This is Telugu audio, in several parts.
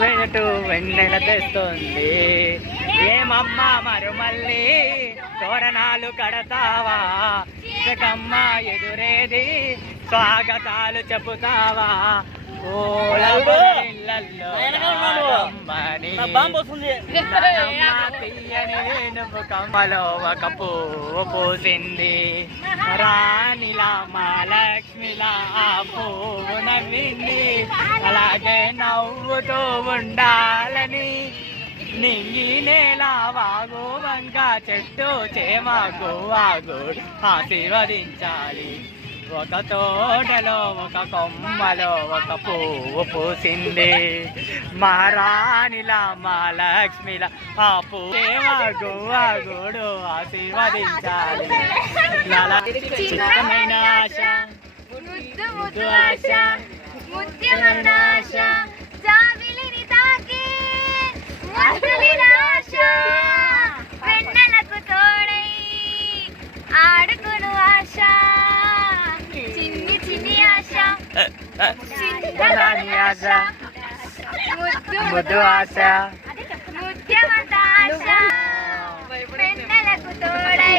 వెనటు వెన్నెల తెస్తుంది. ఏమమ్మ మరుమల్లి తోరణాలు కడతావా, కమ్మ ఎదురేది స్వాగతాలు చెబుతావా, తీయని వేణువు కమ్మలో ఒక పువ్వు పూసింది. రాణిలా మహాలక్ష్మిలా ఆ పువ్వు నవ్వింది. అలాగే నవ్వుతూ ఉండాలని నింగి నేల వాగు వంక చెట్టు చేమాకు వాగు ఆశీర్వదించాలి. ఒక తోటలో ఒక కొమ్మలో ఒక పువ్వు పూసింది. మహారాణిలా మహాలక్ష్మిలా ఆ పువ్వు వాగుడు ఆశీర్వదించాలి. చిన్నమైన ఆశ ముద్దు ఆశ ముత్యమైన ఆశ జాబిలిని తాకి ముద్దులిన ఆశ వెన్నెలకు తోడై ఆడుకును ఆశ చిన్ని చిన్ని ఆశ చిన్నదాని ఆశ ముద్దు ఆశ ముత్యమంత ఆశ వెన్నెలకు తోడై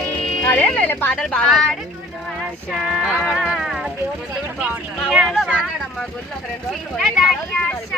పాటలు బాగా ఆడుకును ఆశ చిన్నదాని ఆశ